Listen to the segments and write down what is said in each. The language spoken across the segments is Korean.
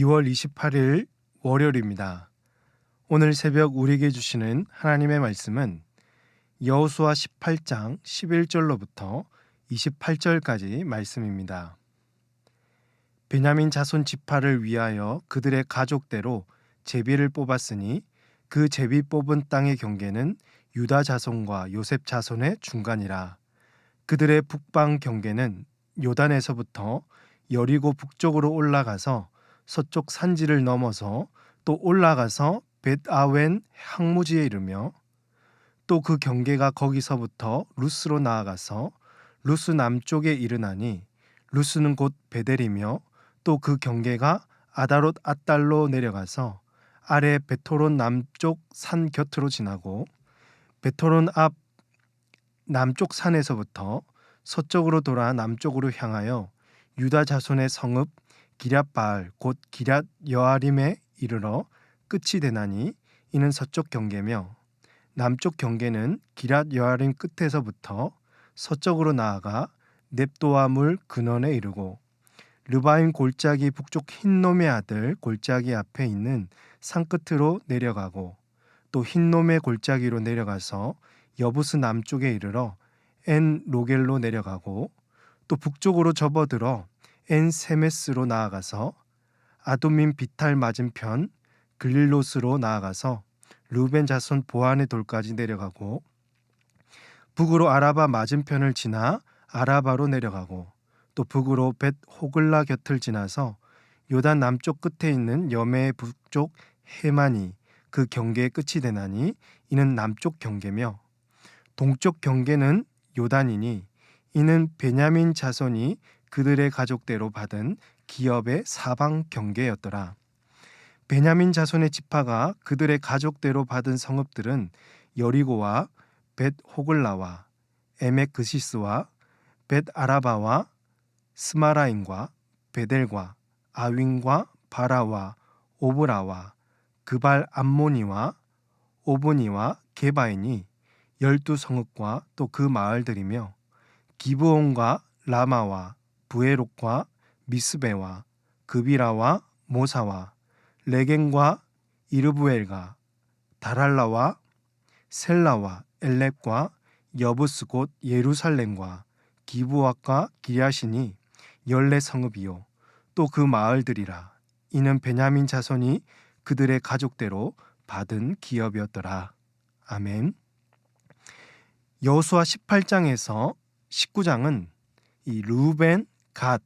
2월 28일 월요일입니다. 오늘 새벽 우리에게 주시는 하나님의 말씀은 여호수아 18장 11절로부터 28절까지 말씀입니다. 베냐민 자손 지파를 위하여 그들의 가족대로 제비를 뽑았으니 그 제비 뽑은 땅의 경계는 유다 자손과 요셉 자손의 중간이라. 그들의 북방 경계는 요단에서부터 여리고 북쪽으로 올라가서 서쪽 산지를 넘어서 또 올라가서 벳아웬 항무지에 이르며 또 그 경계가 거기서부터 루스로 나아가서 루스 남쪽에 이르나니 루스는 곧 베델이며 또 그 경계가 아다롯 앗달로 내려가서 아래 베토론 남쪽 산 곁으로 지나고 베토론 앞 남쪽 산에서부터 서쪽으로 돌아 남쪽으로 향하여 유다 자손의 성읍 기럇바알 곧 기럇 여아림에 이르러 끝이 되나니 이는 서쪽 경계며 남쪽 경계는 기럇 여아림 끝에서부터 서쪽으로 나아가 넵도아 물 근원에 이르고 르바임 골짜기 북쪽 흰놈의 아들 골짜기 앞에 있는 산 끝으로 내려가고 또 흰놈의 골짜기로 내려가서 여부스 남쪽에 이르러 엔 로겔로 내려가고 또 북쪽으로 접어들어 엔 세메스로 나아가서 아돔민 비탈 맞은편 글릴롯으로 나아가서 루벤 자손 보안의 돌까지 내려가고 북으로 아라바 맞은편을 지나 아라바로 내려가고 또 북으로 벳 호글라 곁을 지나서 요단 남쪽 끝에 있는 여매의 북쪽 헤만이 그 경계의 끝이 되나니 이는 남쪽 경계며 동쪽 경계는 요단이니 이는 베냐민 자손이 그들의 가족대로 받은 기업의 사방 경계였더라. 베냐민 자손의 지파가 그들의 가족대로 받은 성읍들은 여리고와 벳 호글라와 에멕 그시스와 벳 아라바와 스마라임과 베델과 아윈과 바라와 오브라와 그발 암모니와 오보니와 게바이니 12성읍과 또 그 마을들이며 기브온과 라마와 부에롯과 미스베와 그비라와 모사와 레겐과 이르부엘과 다랄라와 셀라와 엘렙과 여부스 곧 예루살렘과 기브앗과 기랴시니 14성읍이요 또 그 마을들이라. 이는 베냐민 자손이 그들의 가족대로 받은 기업이었더라. 아멘. 여호수아 18장에서 19장은 이 르우벤, 갓,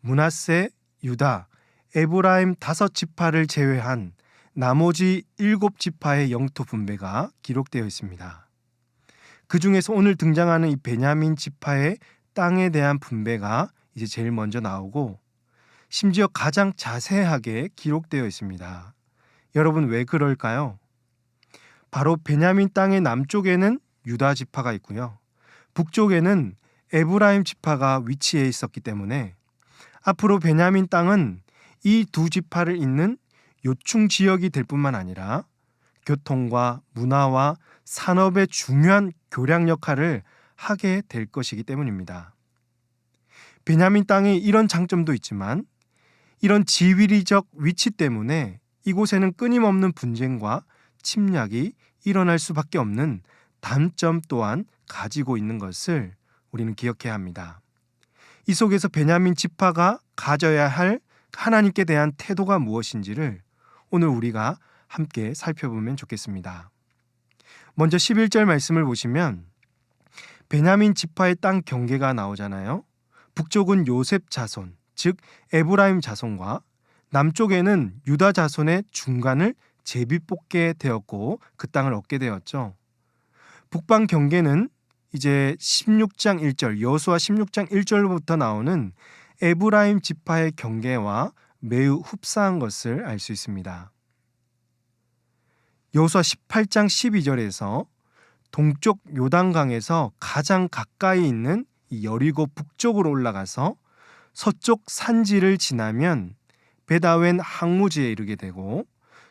므낫세, 유다, 에브라임 5지파를 제외한 나머지 7지파의 영토 분배가 기록되어 있습니다. 그 중에서 오늘 등장하는 이 베냐민 지파의 땅에 대한 분배가 이제 제일 먼저 나오고 심지어 가장 자세하게 기록되어 있습니다. 여러분 왜 그럴까요? 바로 베냐민 땅의 남쪽에는 유다 지파가 있고요. 북쪽에는 에브라임 지파가 위치해 있었기 때문에 앞으로 베냐민 땅은 이 두 지파를 잇는 요충 지역이 될 뿐만 아니라 교통과 문화와 산업의 중요한 교량 역할을 하게 될 것이기 때문입니다. 베냐민 땅에 이런 장점도 있지만 이런 지위리적 위치 때문에 이곳에는 끊임없는 분쟁과 침략이 일어날 수밖에 없는 단점 또한 가지고 있는 것을 우리는 기억해야 합니다. 이 속에서 베냐민 지파가 가져야 할 하나님께 대한 태도가 무엇인지를 오늘 우리가 함께 살펴보면 좋겠습니다. 먼저 11절 말씀을 보시면 베냐민 지파의 땅 경계가 나오잖아요. 북쪽은 요셉 자손, 즉 에브라임 자손과 남쪽에는 유다 자손의 중간을 제비 뽑게 되었고 그 땅을 얻게 되었죠. 북방 경계는 이제 16장 1절, 여호수아 16장 1절부터 나오는 에브라임 지파의 경계와 매우 흡사한 것을 알 수 있습니다. 여호수아 18장 12절에서 동쪽 요단강에서 가장 가까이 있는 이 여리고 북쪽으로 올라가서 서쪽 산지를 지나면 벳아웬 항무지에 이르게 되고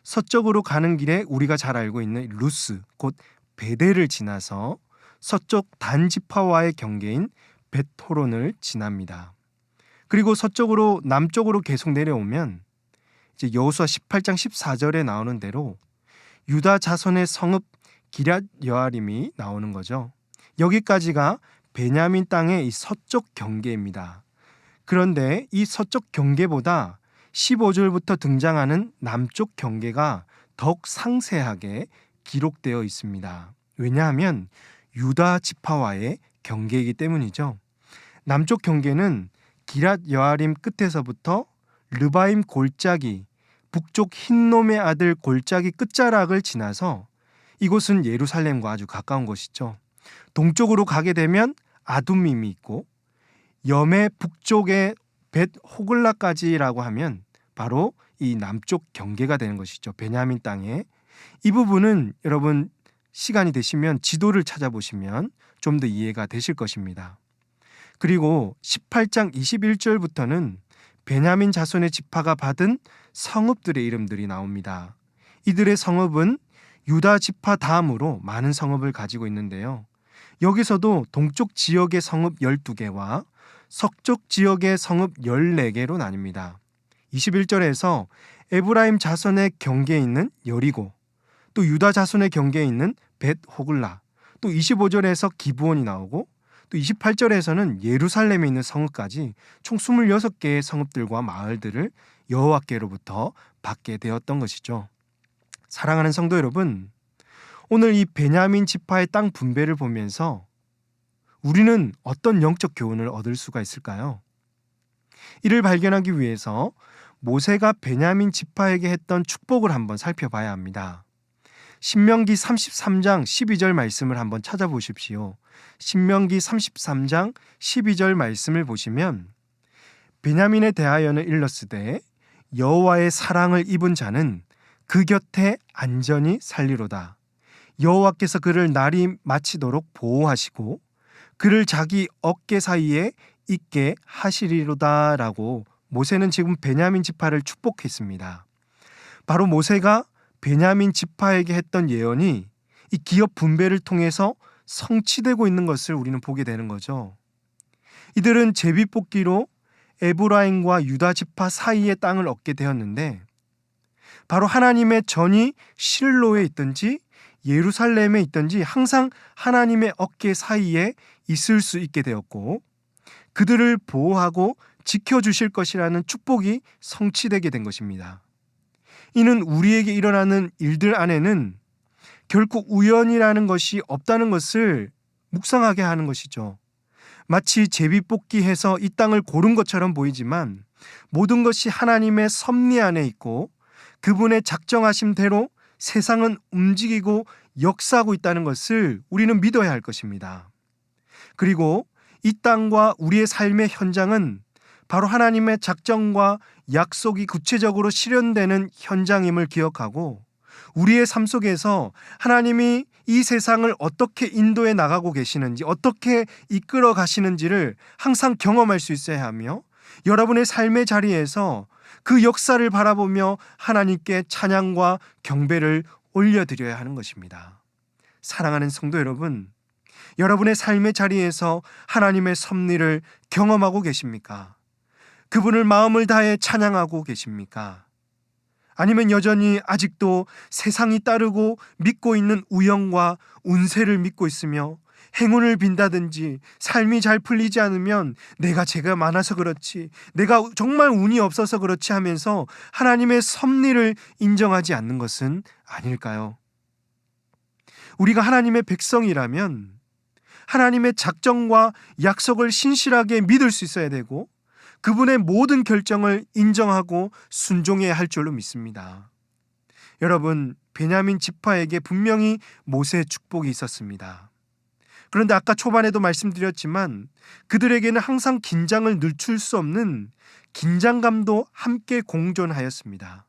서쪽으로 가는 길에 우리가 잘 알고 있는 루스 곧 베델을 지나서 서쪽 단지파와의 경계인 벳호론을 지납니다. 그리고 서쪽으로 남쪽으로 계속 내려오면 이제 여호수아 18장 14절에 나오는 대로 유다 자손의 성읍 기럇 여아림이 나오는 거죠. 여기까지가 베냐민 땅의 이 서쪽 경계입니다. 그런데 이 서쪽 경계보다 15절부터 등장하는 남쪽 경계가 더욱 상세하게 기록되어 있습니다. 왜냐하면 유다 지파와의 경계이기 때문이죠. 남쪽 경계는 기럇 여아림 끝에서부터 르바임 골짜기, 북쪽 흰놈의 아들 골짜기 끝자락을 지나서 이곳은 예루살렘과 아주 가까운 곳이죠. 동쪽으로 가게 되면 아둠밈이 있고 염의 북쪽의 벳 호글라까지라고 하면 바로 이 남쪽 경계가 되는 것이죠. 베냐민 땅에. 이 부분은 여러분 시간이 되시면 지도를 찾아보시면 좀 더 이해가 되실 것입니다. 그리고 18장 21절부터는 베냐민 자손의 지파가 받은 성읍들의 이름들이 나옵니다. 이들의 성읍은 유다 지파 다음으로 많은 성읍을 가지고 있는데요. 여기서도 동쪽 지역의 성읍 12개와 서쪽 지역의 성읍 14개로 나뉩니다. 21절에서 에브라임 자손의 경계에 있는 여리고, 또 유다 자손의 경계에 있는 벳 호글라, 또 25절에서 기브온이 나오고, 또 28절에서는 예루살렘에 있는 성읍까지 총 26개의 성읍들과 마을들을 여호와께로부터 받게 되었던 것이죠. 사랑하는 성도 여러분, 오늘 이 베냐민 지파의 땅 분배를 보면서 우리는 어떤 영적 교훈을 얻을 수가 있을까요? 이를 발견하기 위해서 모세가 베냐민 지파에게 했던 축복을 한번 살펴봐야 합니다. 신명기 33장 12절 말씀을 한번 찾아보십시오. 신명기 33장 12절 말씀을 보시면 베냐민에 대하여는 일렀으되 여호와의 사랑을 입은 자는 그 곁에 안전히 살리로다. 여호와께서 그를 날이 마치도록 보호하시고 그를 자기 어깨 사이에 있게 하시리로다 라고 모세는 지금 베냐민 지파를 축복했습니다. 바로 모세가 베냐민 지파에게 했던 예언이 이 기업 분배를 통해서 성취되고 있는 것을 우리는 보게 되는 거죠. 이들은 제비뽑기로 에브라임과 유다 지파 사이의 땅을 얻게 되었는데 바로 하나님의 전이 실로에 있든지 예루살렘에 있든지 항상 하나님의 어깨 사이에 있을 수 있게 되었고 그들을 보호하고 지켜주실 것이라는 축복이 성취되게 된 것입니다. 이는 우리에게 일어나는 일들 안에는 결코 우연이라는 것이 없다는 것을 묵상하게 하는 것이죠. 마치 제비뽑기해서 이 땅을 고른 것처럼 보이지만 모든 것이 하나님의 섭리 안에 있고 그분의 작정하심대로 세상은 움직이고 역사하고 있다는 것을 우리는 믿어야 할 것입니다. 그리고 이 땅과 우리의 삶의 현장은 바로 하나님의 작정과 약속이 구체적으로 실현되는 현장임을 기억하고 우리의 삶 속에서 하나님이 이 세상을 어떻게 인도해 나가고 계시는지, 어떻게 이끌어 가시는지를 항상 경험할 수 있어야 하며 여러분의 삶의 자리에서 그 역사를 바라보며 하나님께 찬양과 경배를 올려드려야 하는 것입니다. 사랑하는 성도 여러분, 여러분의 삶의 자리에서 하나님의 섭리를 경험하고 계십니까? 그분을 마음을 다해 찬양하고 계십니까? 아니면 여전히 아직도 세상이 따르고 믿고 있는 우연과 운세를 믿고 있으며 행운을 빈다든지 삶이 잘 풀리지 않으면 내가 죄가 많아서 그렇지, 내가 정말 운이 없어서 그렇지 하면서 하나님의 섭리를 인정하지 않는 것은 아닐까요? 우리가 하나님의 백성이라면 하나님의 작정과 약속을 신실하게 믿을 수 있어야 되고 그분의 모든 결정을 인정하고 순종해야 할 줄로 믿습니다. 여러분, 베냐민 지파에게 분명히 모세의 축복이 있었습니다. 그런데 아까 초반에도 말씀드렸지만 그들에게는 항상 긴장을 늦출 수 없는 긴장감도 함께 공존하였습니다.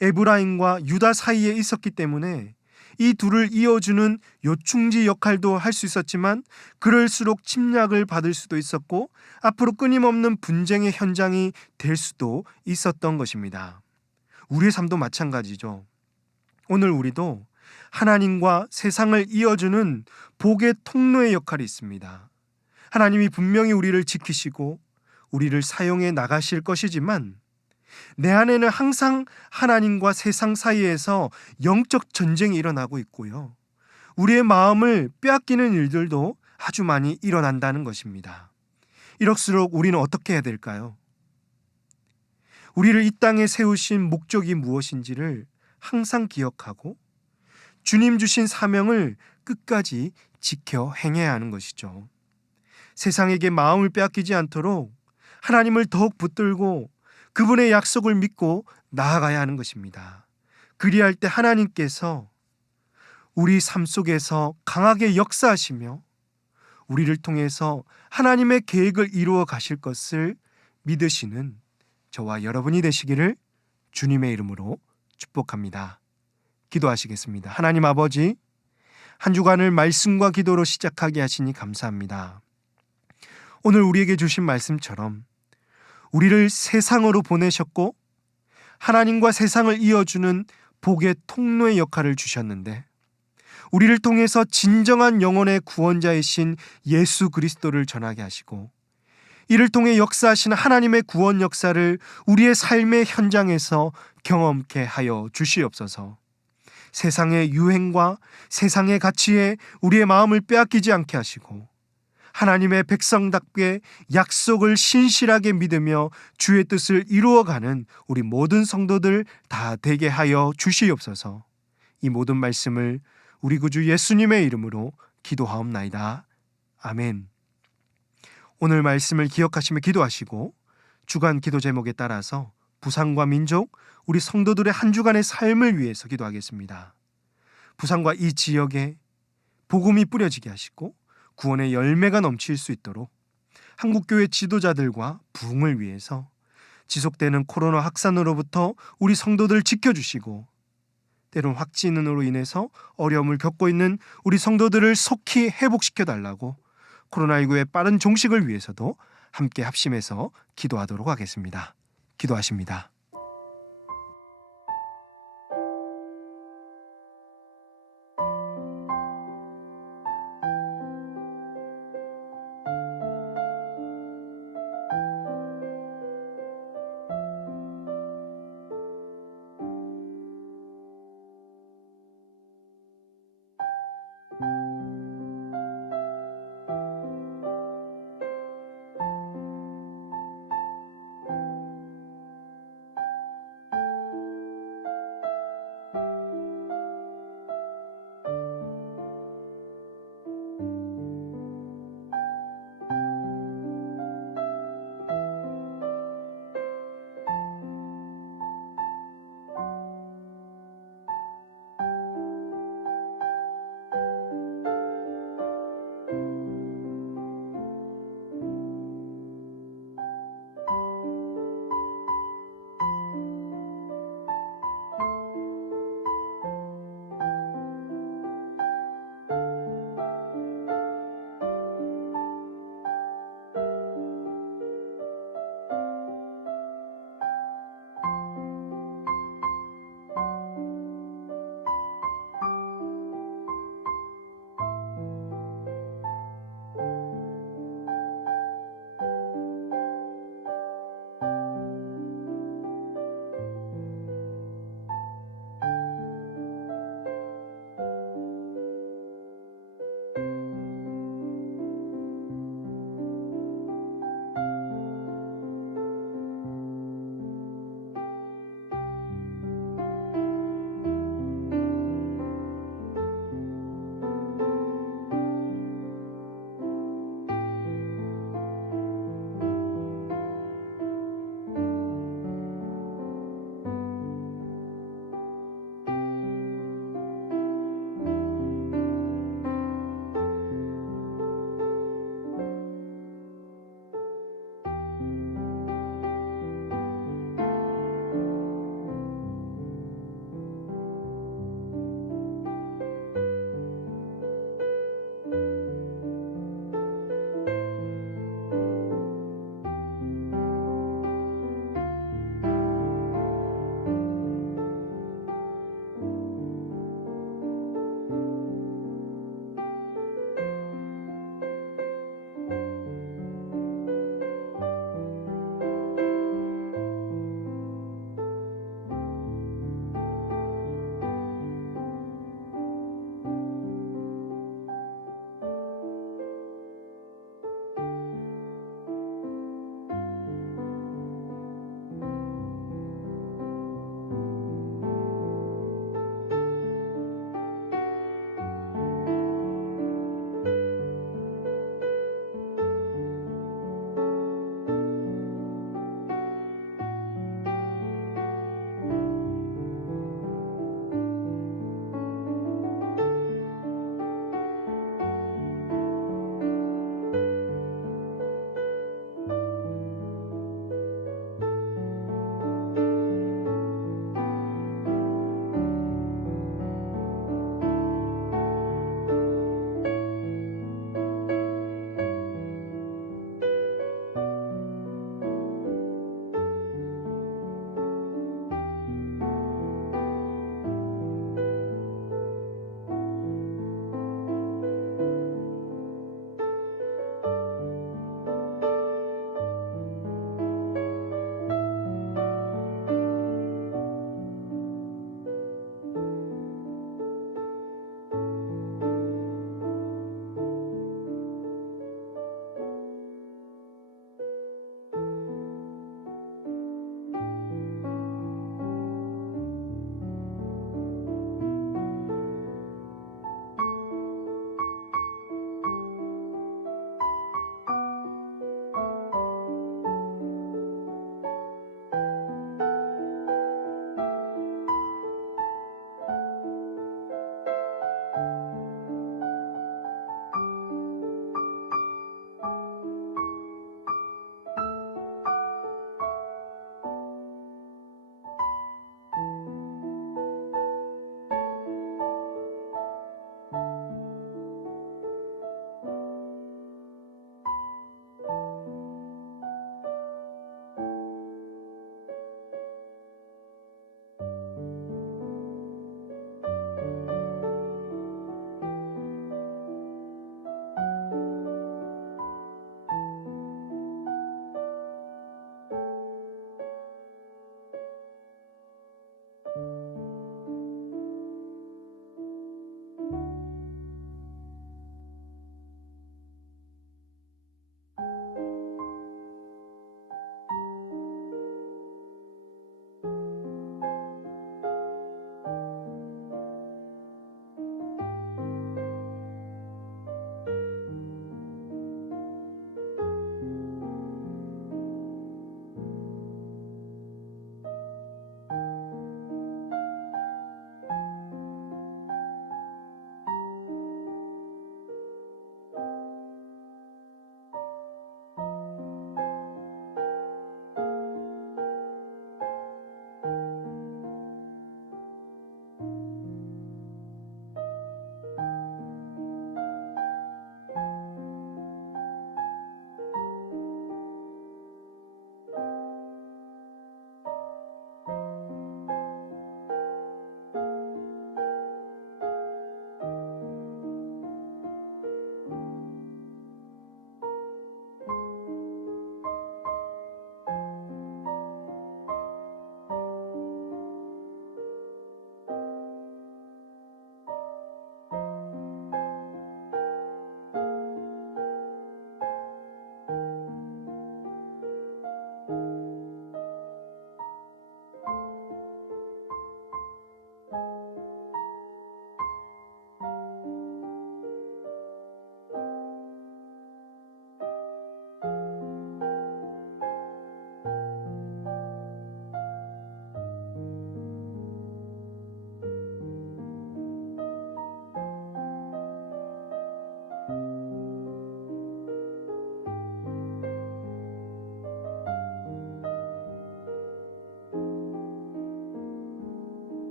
에브라임과 유다 사이에 있었기 때문에 이 둘을 이어주는 요충지 역할도 할 수 있었지만 그럴수록 침략을 받을 수도 있었고 앞으로 끊임없는 분쟁의 현장이 될 수도 있었던 것입니다. 우리의 삶도 마찬가지죠. 오늘 우리도 하나님과 세상을 이어주는 복의 통로의 역할이 있습니다. 하나님이 분명히 우리를 지키시고 우리를 사용해 나가실 것이지만 내 안에는 항상 하나님과 세상 사이에서 영적 전쟁이 일어나고 있고요. 우리의 마음을 빼앗기는 일들도 아주 많이 일어난다는 것입니다. 이럴수록 우리는 어떻게 해야 될까요? 우리를 이 땅에 세우신 목적이 무엇인지를 항상 기억하고 주님 주신 사명을 끝까지 지켜 행해야 하는 것이죠. 세상에게 마음을 빼앗기지 않도록 하나님을 더욱 붙들고 그분의 약속을 믿고 나아가야 하는 것입니다. 그리할 때 하나님께서 우리 삶 속에서 강하게 역사하시며 우리를 통해서 하나님의 계획을 이루어 가실 것을 믿으시는 저와 여러분이 되시기를 주님의 이름으로 축복합니다. 기도하시겠습니다. 하나님 아버지, 한 주간을 말씀과 기도로 시작하게 하시니 감사합니다. 오늘 우리에게 주신 말씀처럼 우리를 세상으로 보내셨고 하나님과 세상을 이어주는 복의 통로의 역할을 주셨는데 우리를 통해서 진정한 영혼의 구원자이신 예수 그리스도를 전하게 하시고 이를 통해 역사하시는 하나님의 구원 역사를 우리의 삶의 현장에서 경험케 하여 주시옵소서. 세상의 유행과 세상의 가치에 우리의 마음을 빼앗기지 않게 하시고 하나님의 백성답게 약속을 신실하게 믿으며 주의 뜻을 이루어가는 우리 모든 성도들 다 되게 하여 주시옵소서. 이 모든 말씀을 우리 구주 예수님의 이름으로 기도하옵나이다. 아멘. 오늘 말씀을 기억하시며 기도하시고 주간 기도 제목에 따라서 부산과 민족, 우리 성도들의 한 주간의 삶을 위해서 기도하겠습니다. 부산과 이 지역에 복음이 뿌려지게 하시고 구원의 열매가 넘칠 수 있도록 한국교회 지도자들과 부흥을 위해서 지속되는 코로나 확산으로부터 우리 성도들 지켜주시고 때론 확진으로 인해서 어려움을 겪고 있는 우리 성도들을 속히 회복시켜달라고 코로나19의 빠른 종식을 위해서도 함께 합심해서 기도하도록 하겠습니다. 기도하십니다.